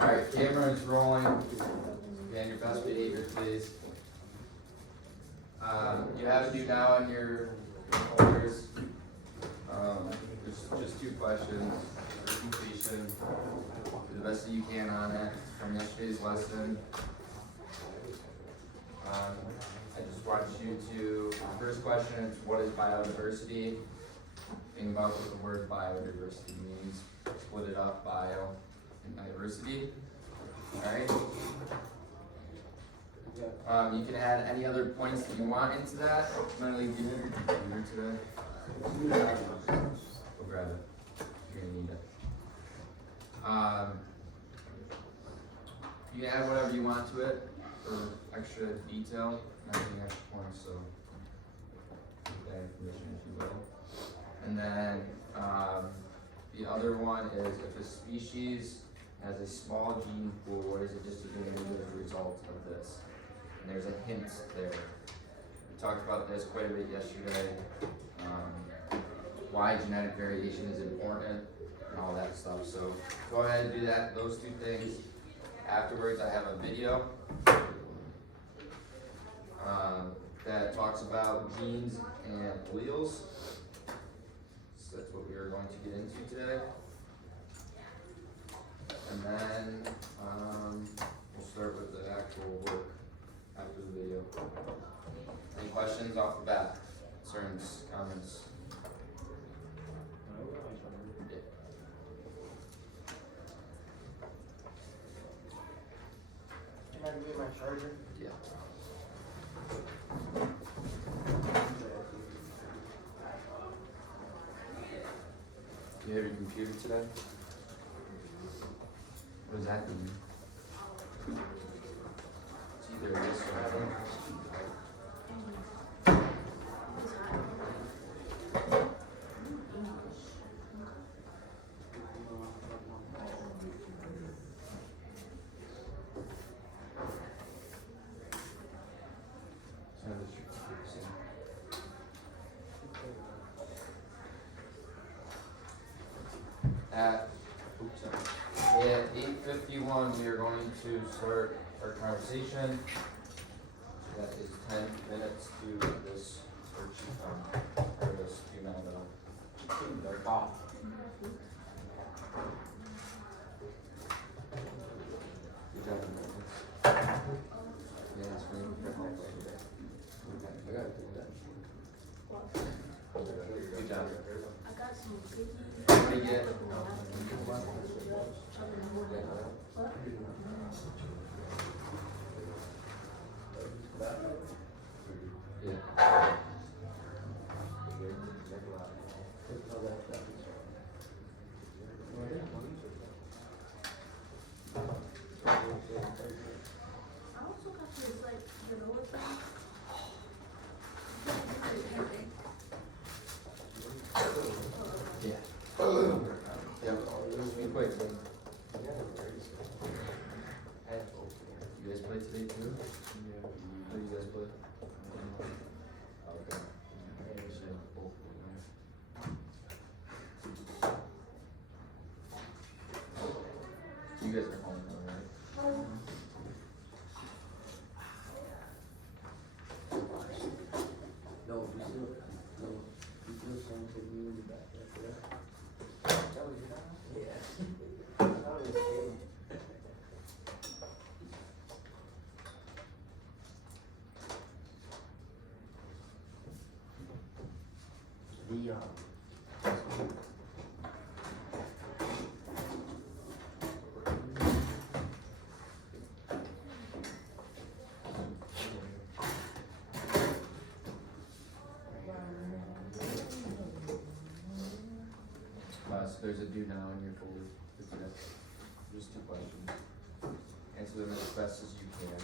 Alright, camera is rolling. Again, your best behavior, please. You have to do now on your folders. Just 2 questions for completion. Do the best that you can on it from yesterday's lesson. I just want you to, first question is, what is biodiversity? Think about what the word biodiversity means. Split it up, bio and diversity. Alright? You can add any other points that you want into that. I'm gonna leave you your computer today. Go grab it. You're gonna need it. You can add whatever you want to it for extra detail, not getting extra points, so keep that information if you will. And then the other one is, if a species has a small gene pool, what is it distributed as a result of this? And there's a hint there. We talked about this quite a bit yesterday. Why genetic variation is important and all that stuff. So go ahead and do that, those 2 things. Afterwards, I have a video that talks about genes and alleles. So that's what we are going to get into today. And then we'll start with the actual work after the video. Any questions off the bat? Concerns, comments? Can I get my charger? Yeah. Do you have your computer today? What does that mean? It's either this or that. At 8:51, we are going to start our conversation. That is 10 minutes to this worksheet, or this their call. Good job. Yeah, it's really good. I got it. Good job. I got some cookies. What do you get? Yeah. I also got this like vanilla thing. Yeah. Yep. Just be quick. You guys play today too? Yeah. Who do you guys play? Okay. You guys are home now, right? No, we still some to you in the back after that. That was your yeah. That was good. So there's a do now in your folder for today. Just 2 questions. Answer them as best as you can.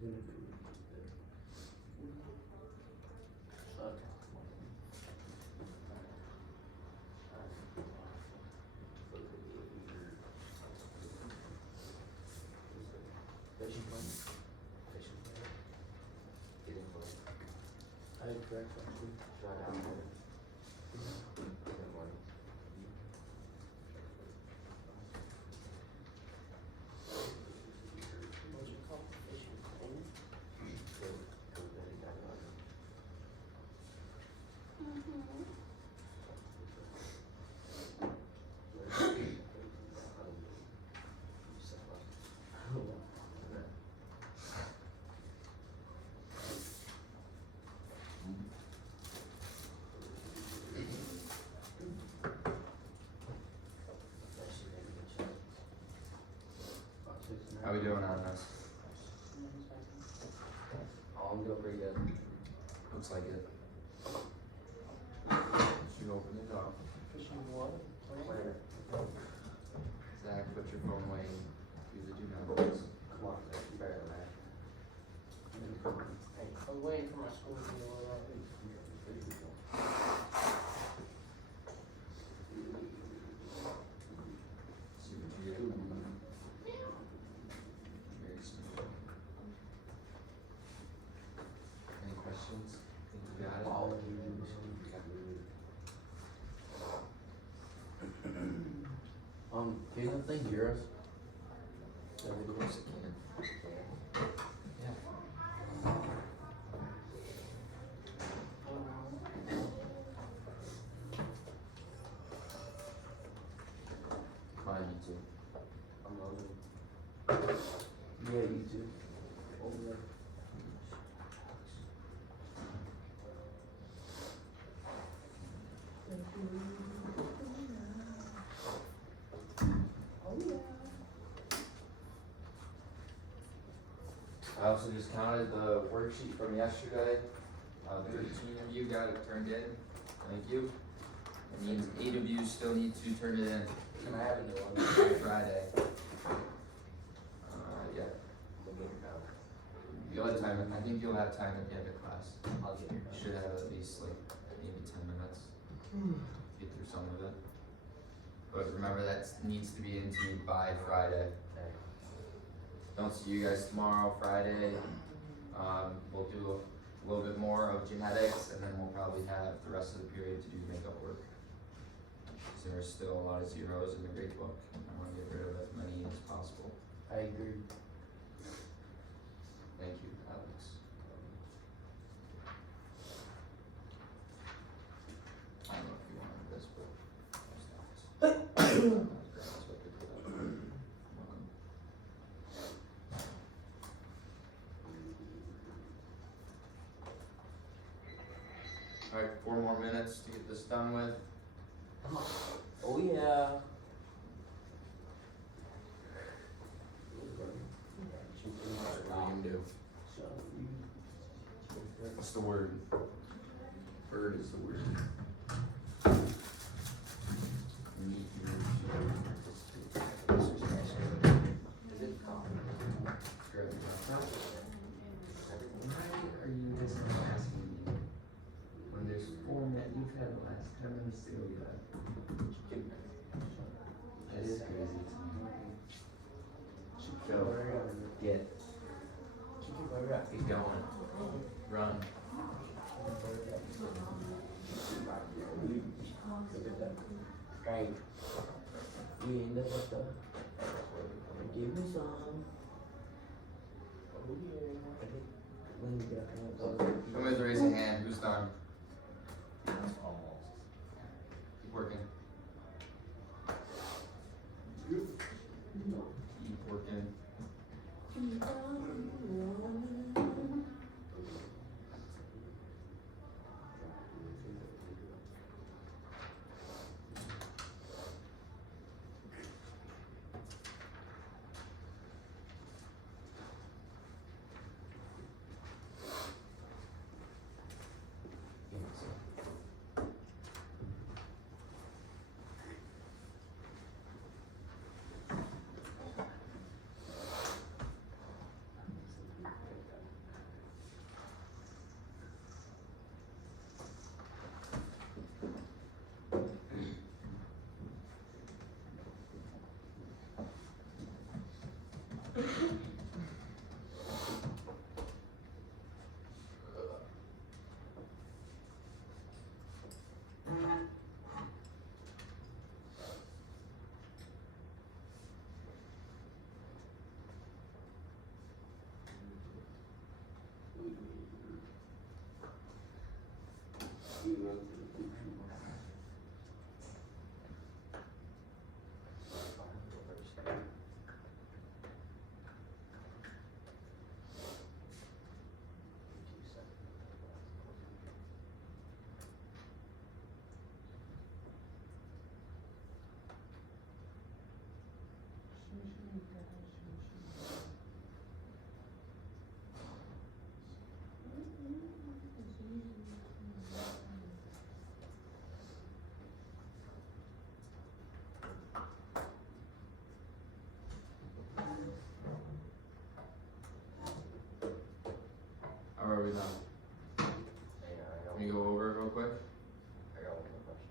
Then if it would be there. So I talked to my mom. Fishing plan? Fishing plan. Get in for it. I had correct actually. Try it out there. Get in for it. What's it called? Fishing plan? Go bet it down on. How we doing on this? Oh, I'm doing pretty good. Looks like it. Should open it up. Fishing what? Planner. Zach, put your phone away and do the do not notice. Come on, Zach, you better than that. Hey, I was waiting for my school to be over. See what you get. Very smooth. Any questions? Think you got it? All of you. Can that thing hear us? Of course it can. Yeah. Come on, you two. I'm loading. Yeah, you too. Over there. I also just counted the worksheet from yesterday. 13 of you got it turned in. Thank you. It means 8 of you still need to turn it in Can I have a new one? by Friday. Yeah. We'll get it out. You'll have time, I think you'll have time at the end of class. I'll get it You out. should have at least like maybe 10 minutes. Get through some of it. But remember that needs to be into you by Friday. Okay. Don't see you guys tomorrow, Friday. We'll do a little bit more of genetics and then we'll probably have the rest of the period to do makeup work. So there's still a lot of zeros in the grade book. I wanna get rid of as many as possible. I agree. Thank you, Alex. I don't know if you wanted this, but. Alright, 4 more minutes to get this done with. Oh yeah. What are you gonna do? What's the word? Bird is the word. Meet your. Is it coffee? Grab your- Why are you guys not asking me? When there's 4 minutes, you've had the last 10 minutes to go yet. That is crazy. Go, get, get going, run. Right. We end up with the. Give me some. Oh yeah. When we get Somebody's raise a hand, who's done? Keep working. Keep working. we done? Hang on, Can you go over it real quick? I got one more question.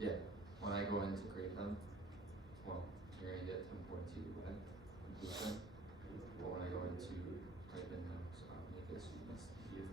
Yeah, when I go in to create them, well, you're gonna get 10.2 web completion. But when I go into type in them, so I'll make this easy to view.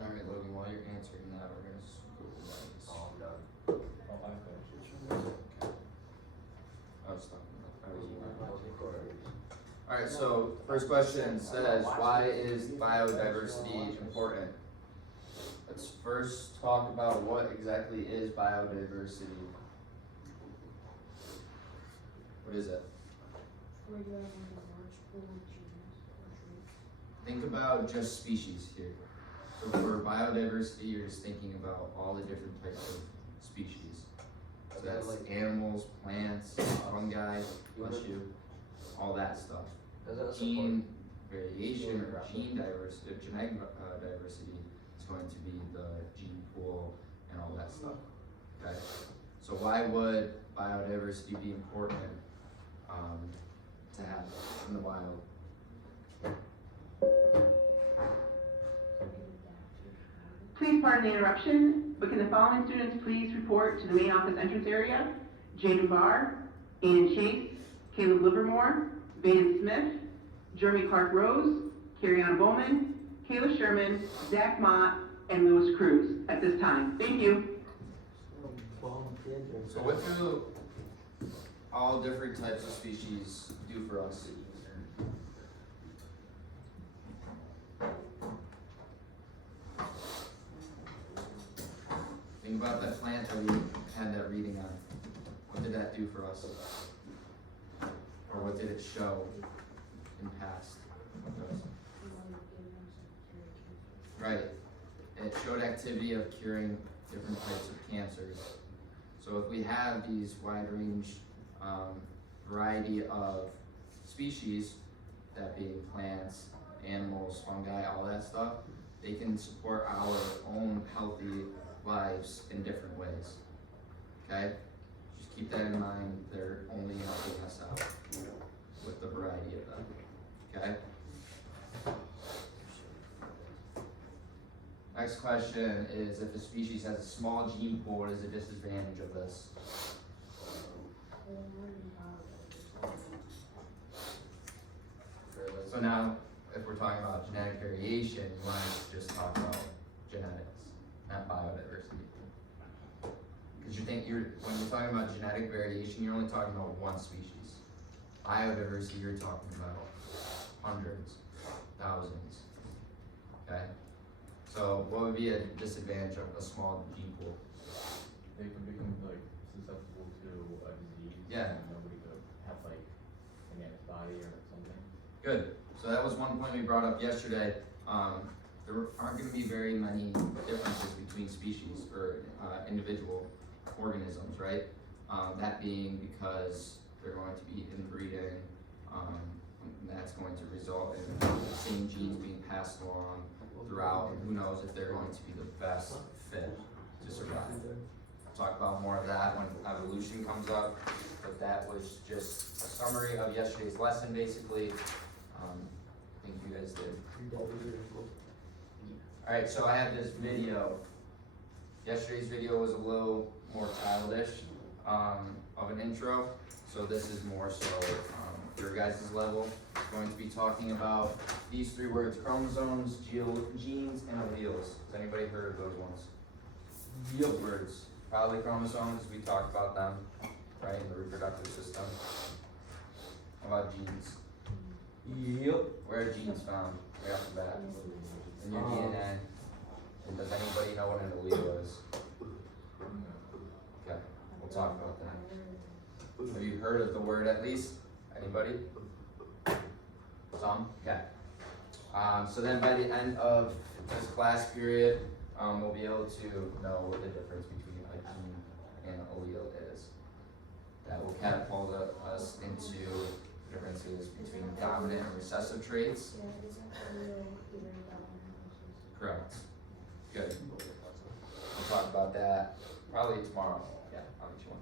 Alright, Logan, while you're answering that, we're gonna Google these. Oh, I'm done. I was talking about. Alright, so first question says, why is biodiversity important? Let's first talk about what exactly is biodiversity. What is it? Where you have like a large pool of genus or trees. Think about just species here. So for biodiversity, you're just thinking about all the different types of species. So that's like animals, plants, fungi, bless you, all that stuff. Does that support? Gene variation or gene diversity, genetic diversity is going to be the gene pool and all that stuff. Okay, so why would biodiversity be important to have in the wild? Please pardon the interruption, but can the following students please report to the main office entrance area? Jaden Barr, Aiden Chase, Caleb Livermore, Baden Smith, Jeremy Clark Rose, Carrion Bowman, Kayla Sherman, Zach Mott, and Lewis Cruz at this time. Thank you. So what do all different types of species do for us? Think about that plant that we had that reading on. What did that do for us? Or what did it show in past? Right. It showed activity of curing different types of cancers. So if we have these wide range variety of species, that being plants, animals, fungi, all that stuff, they can support our own healthy lives in different ways. Okay? Just keep that in mind. They're only helping us out with the variety of them. Okay? Next question is, if a species has a small gene pool, what is the disadvantage of this? So now, if we're talking about genetic variation, you want to just talk about genetics, not biodiversity. Because when you're talking about genetic variation, you're only talking about one species. Biodiversity, you're talking about hundreds, thousands. Okay? So what would be a disadvantage of a small gene pool? They can become like susceptible to a disease. Yeah. And nobody could have like an antibody or something. Good. So that was one point we brought up yesterday. There aren't going to be very many differences between species or individual organisms, right? That being because they're going to be inbreeding. And that's going to result in the same genes being passed along throughout, and who knows if they're going to be the best fit to survive. We'll talk about more of that when evolution comes up, but that was just a summary of yesterday's lesson, basically. I think you guys did. Alright, so I have this video. Yesterday's video was a little more childish of an intro, so this is more so your guys' level. I'm going to be talking about these three words: chromosomes, genes, and alleles. Has anybody heard of those ones? Yep. Words. Probably chromosomes, we talked about them, right, in the reproductive system. How about genes? Yep. Where are genes found? Right off the bat. In your DNA. And does anybody know what an allele is? Okay, we'll talk about that. Have you heard of the word at least? Anybody? Some? Okay. So then by the end of this class period, we'll be able to know what the difference between a gene and allele is. That will catapult us into differences between dominant and recessive traits. Correct. Good. We'll talk about that probably tomorrow. Yeah, I'll get you one.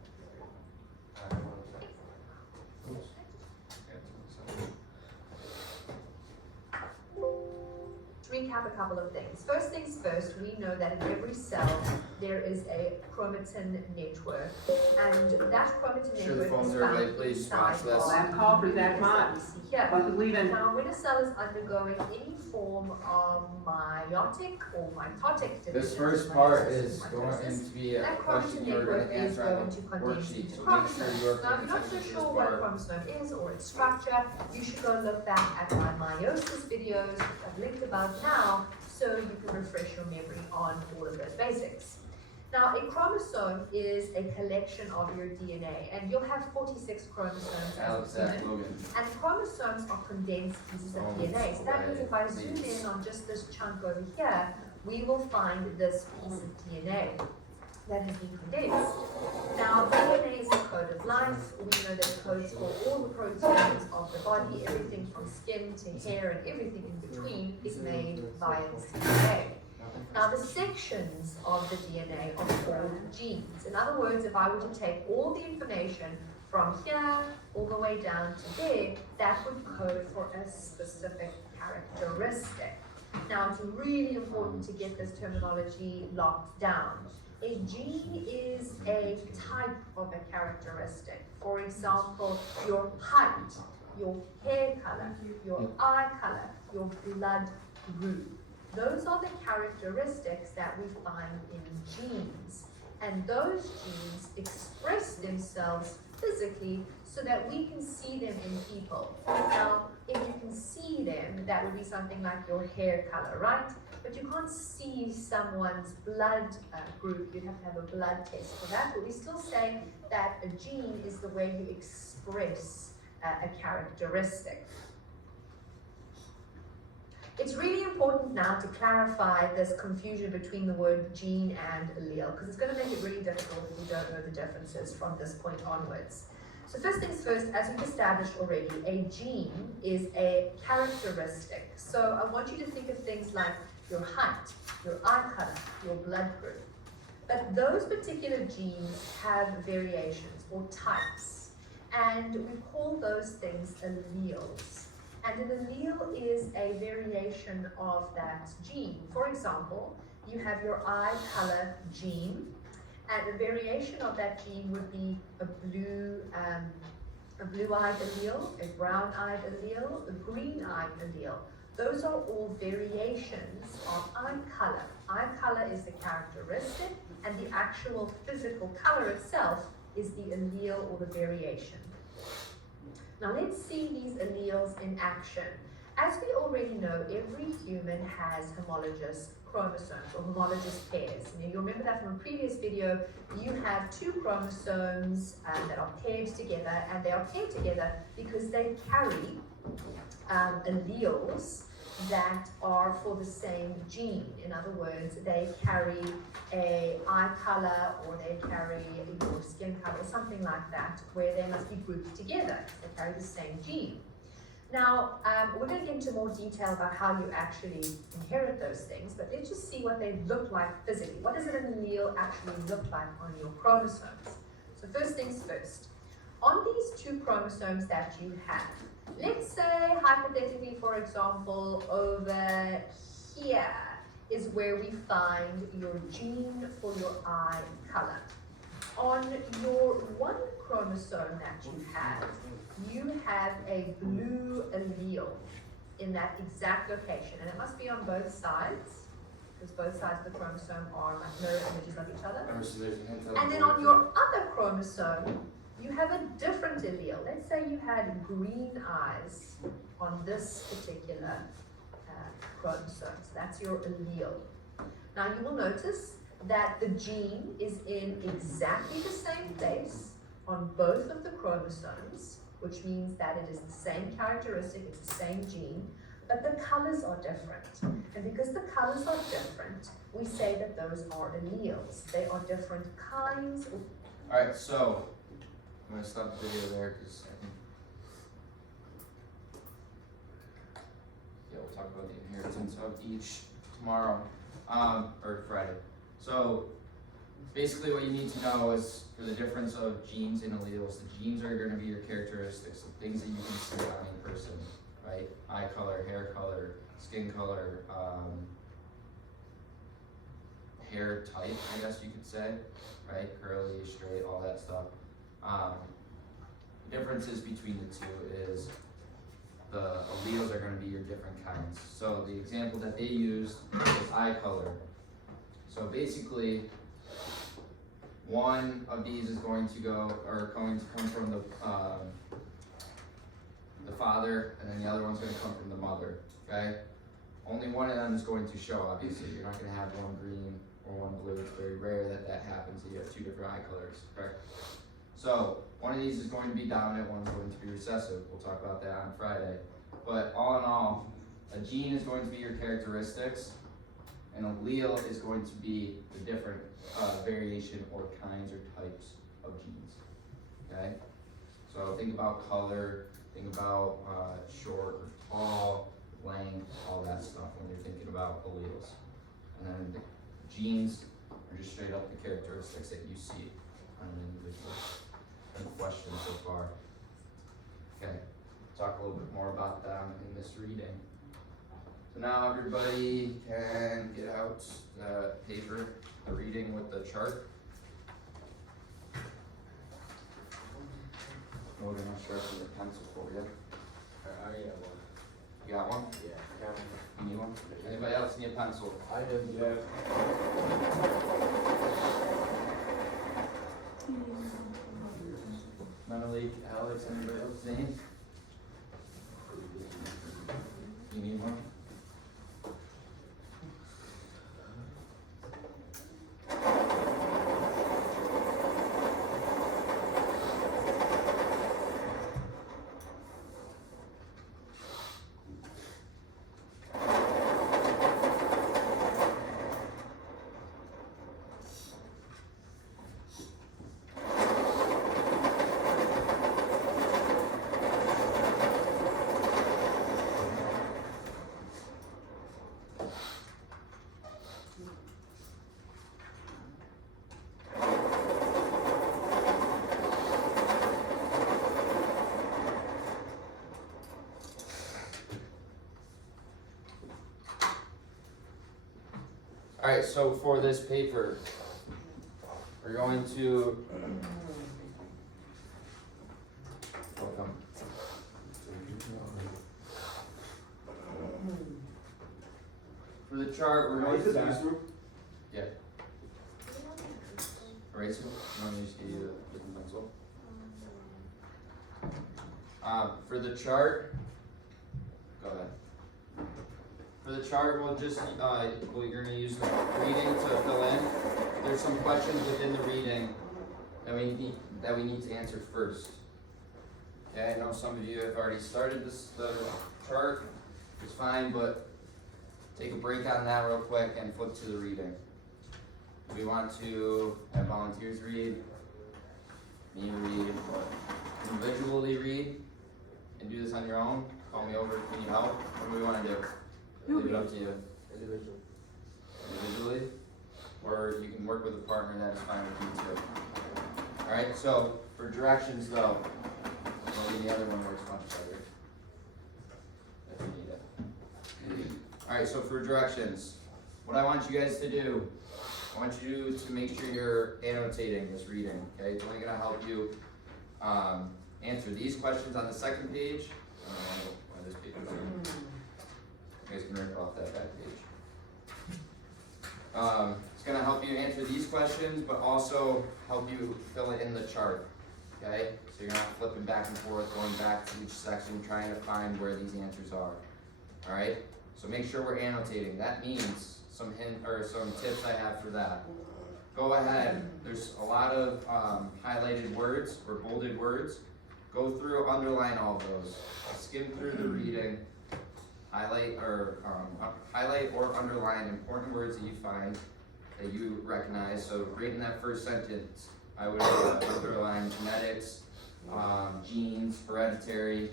To recap a couple of things. First things first, we know that in every cell there is a chromatin network, and that chromatin Share the network phones, is everybody, found please. inside Watch this. of Last call for Zach the Mott. cells we see here. Bus is leaving. Now, when a cell is undergoing any form of meiotic or mitotic division, This first part is going to be a that question chromatin you're going network to is answer going on to the condense worksheet, into so make sure chromosomes. you're Now, if you're not so paying attention to sure this what a part. chromosome is or its structure, you should go look back at my meiosis videos, which I've linked above now, so you can refresh your memory on all of those basics. Now, a chromosome is a collection of your DNA, and you'll have 46 chromosomes Alex, as a Zach, human. Logan. And chromosomes are condensed pieces of Oh, DNA. So that means if I zoom please. in on just this chunk over here, we will find this piece of DNA that has been condensed. Now, DNA is the code of life. We know that it codes for all the proteins of the body. Everything from skin to hair and everything in between is made via this DNA. Now, the sections of the DNA are called genes. In other words, if I were to take all the information from here all the way down to there, that would code for a specific characteristic. Now, it's really important to get this terminology locked down. A gene is a type of a characteristic. For example, your height, your hair color, your eye color, your blood group. Those are the characteristics that we find in genes. And those genes express themselves physically so that we can see them in people. Now, if you can see them, that would be something like your hair color, right? But you can't see someone's blood group. You'd have to have a blood test for that. But we still say that a gene is the way you express a characteristic. It's really important now to clarify this confusion between the word gene and allele, because it's going to make it really difficult if you don't know the differences from this point onwards. So first things first, as we've established already, a gene is a characteristic. So I want you to think of things like your height, your eye color, your blood group. But those particular genes have variations or types, and we call those things alleles. And an allele is a variation of that gene. For example, you have your eye color gene, and a variation of that gene would be a blue-eyed allele, a brown-eyed allele, a green-eyed allele. Those are all variations of eye color. Eye color is the characteristic, and the actual physical color itself is the allele or the variation. Now let's see these alleles in action. As we already know, every human has homologous chromosomes or homologous pairs. You'll remember that from a previous video. You have two chromosomes that are paired together, and they are paired together because they carry alleles that are for the same gene. In other words, they carry a eye color, or they carry your skin color, or something like that, where they must be grouped together. They carry the same gene. Now, we're going to get into more detail about how you actually inherit those things, but let's just see what they look like physically. What does an allele actually look like on your chromosomes? So first things first. On these two chromosomes that you have, let's say, hypothetically, for example, over here is where we find your gene for your eye color. On your one chromosome that you have a blue allele in that exact location, and it must be on both sides, because both sides of the chromosome are like mirror images of each other. And then on your other chromosome, you have a different allele. Let's say you had green eyes on this particular chromosome. So that's your allele. Now you will notice that the gene is in exactly the same place on both of the chromosomes, which means that it is the same characteristic, it's the same gene, but the colors are different. And because the colors are different, we say that those are alleles. They are different kinds. Alright, so I'm gonna stop the video there because I think. Yeah, we'll talk about the inheritance of each tomorrow, or Friday. So basically what you need to know is for the difference of genes and alleles, the genes are gonna be your characteristics, the things that you can see on a person, right? Eye color, hair color, skin color, hair type, I guess you could say, right? Curly, straight, all that stuff. The differences between the two is the alleles are going to be your different kinds. So the example that they used is eye color. So basically, one of these is going to come from the father, and then the other one's going to come from the mother. Okay. Only one of them is going to show. Obviously, you're not going to have one green or one blue. It's very rare that that happens. You have two different eye colors. Correct. So one of these is going to be dominant, one's going to be recessive. We'll talk about that on Friday. But all in all, a gene is going to be your characteristics, and allele is going to be the different variation or kinds or types of genes. Okay? So think about color, think about short or tall, length, all that stuff when you're thinking about alleles. And then the genes are just straight up the characteristics that you see on an individual. Any questions so far? Okay, talk a little bit more about them in this reading. So now everybody can get out the paper, the reading with the chart. We're gonna start with a pencil for you. I got one. You got one? Yeah. You need one? Anybody else need a pencil? I do, yeah. Mentally, Alex, anybody else, Zane? You need one? Alright, so for this paper, we're going to welcome. For the chart, we're going to yeah. Alright, so you want me to just give you a different pencil? For the chart, go ahead. For the chart, we'll just, you're gonna use the reading to fill in. There's some questions within the reading that we need to answer first. Okay, I know some of you have already started the chart, it's fine, but take a break on that real quick and flip to the reading. We want to have volunteers read, me read, individually read, and do this on your own. Call me over if you need help. What do we want to do? Leave it up to you. Individual. Individually, or you can work with a partner, that is fine with you too. Alright, so for directions though, maybe the other one works much better. If you need it. Alright, so for directions, what I want you guys to do, I want you to make sure you're annotating this reading, okay? It's only gonna help you answer these questions on the second page. Or this page. You guys can rip off that back page. It's gonna help you answer these questions, but also help you fill it in the chart, okay? So you're not flipping back and forth, going back to each section, trying to find where these answers are, all right? So make sure we're annotating. That means some hint or some tips I have for that. Go ahead. There's a lot of highlighted words or bolded words. Go through, underline all of those. Skim through the reading. highlight or underline important words that you find that you recognize. So right in that first sentence, I would underline genetics, genes, hereditary,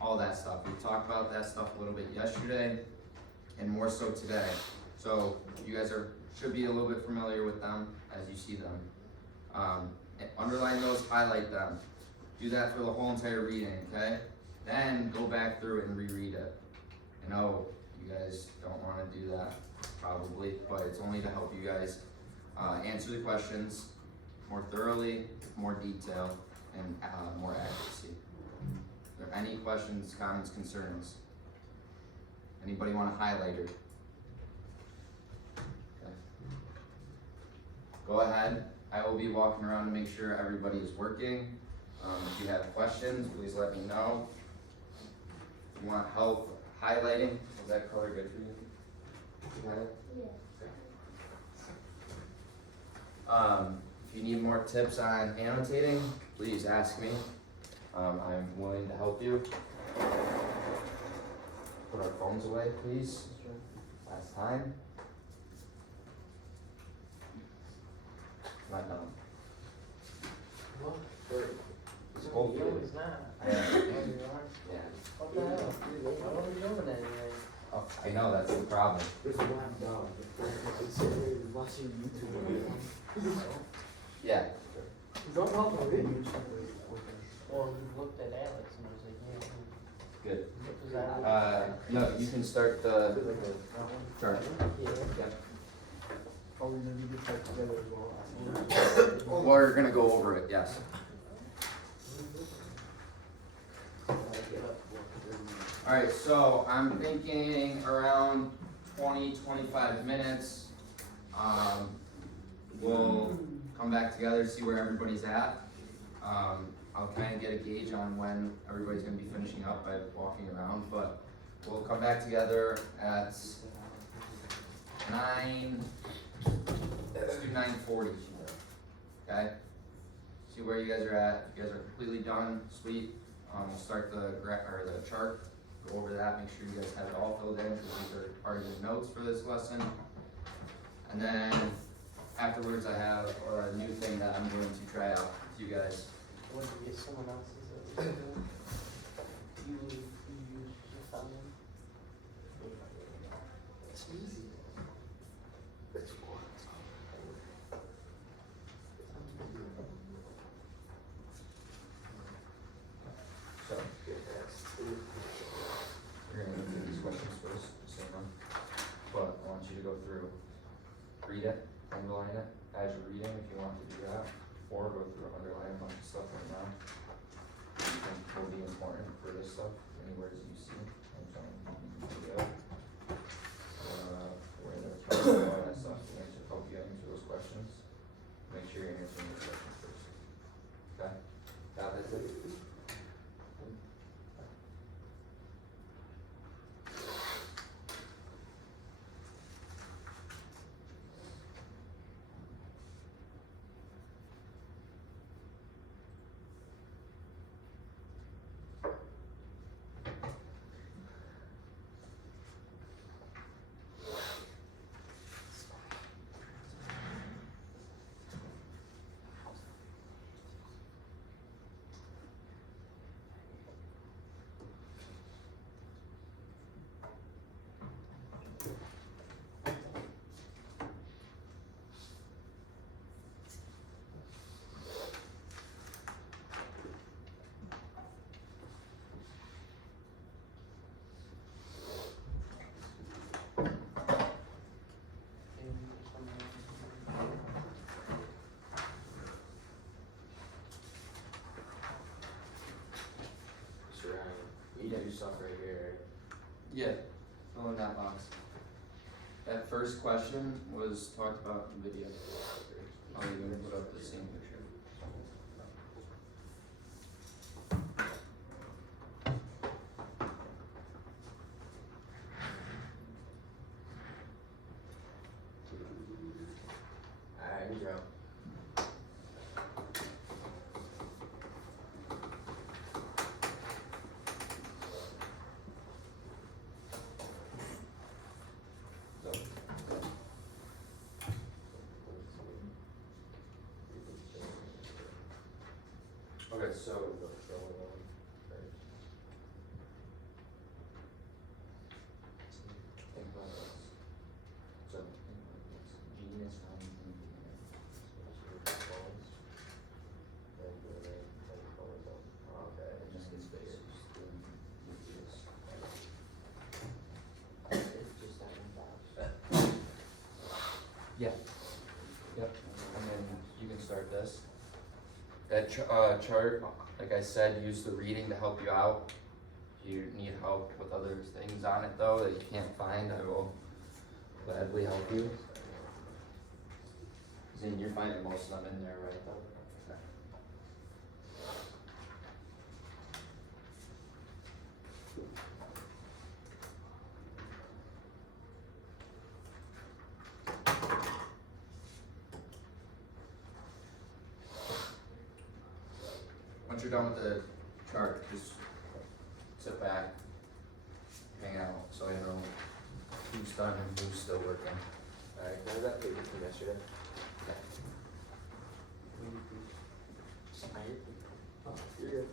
all that stuff. We talked about that stuff a little bit yesterday, and more so today. So you guys should be a little bit familiar with them as you see them. Underline those, highlight them. Do that for the whole entire reading, okay? Then go back through it and reread it. I know you guys don't want to do that, probably, but it's only to help you guys answer the questions more thoroughly, more detail, and more accuracy. Are there any questions, comments, concerns? Anybody want a highlighter? Okay. Go ahead. I will be walking around to make sure everybody is working. If you have questions, please let me know. If you want help highlighting, is that color good for you? You got it? Yeah. If you need more tips on annotating, please ask me. I'm willing to help you. Put our phones away, please. Last time. Not done. What? It's cold for you. It's not. Yeah. Yeah. What the hell? What are we doing anyway? Oh, I know, that's the problem. There's a black dog. It's sitting there watching YouTube. Yeah. Don't help me. Well, he looked at Alex and was like, yeah. Good. Was that? No, you can start the chart. Yeah. Yep. Are we gonna do this like together as well? We're gonna go over it, yes. Alright, so I'm thinking around 20-25 minutes. We'll come back together, see where everybody's at. I'll kind of get a gauge on when everybody's gonna be finishing up by walking around, but we'll come back together at 9:40. Okay? See where you guys are at. If you guys are completely done, sweet. We'll start the chart. Go over that, make sure you guys have it all filled in, because these are part of the notes for this lesson. And then afterwards, I have a new thing that I'm going to try out with you guys. When you get someone else's, you use your phone. It's easy. So, you're gonna go through these questions first, just so you know. But I want you to go through, read it, underline it, as you're reading, if you want to do that, or go through, underline a bunch of stuff right now. You think will be important for this stuff, any words you see, and so, where all that stuff, to help you answer those questions. Make sure you're answering the questions first. Okay? Got it? You do stuff right here. Yeah, fill in that box. That first question was talked about in video. I'll even put up the same picture. Alright, you go. Okay, so think about this. So think about this. Gene is finding it just gets bigger. It's just that one box. Yeah. Yep. And then you can start this. That chart, like I said, use the reading to help you out. If you need help with other things on it though that you can't find, I will gladly help you. Then you're finding most of them in there, right though? Okay. Once you're done with the chart, just sit back, hang out, so I know who's done and who's still working. Alright, can I have that paper from yesterday? Oh, you're good.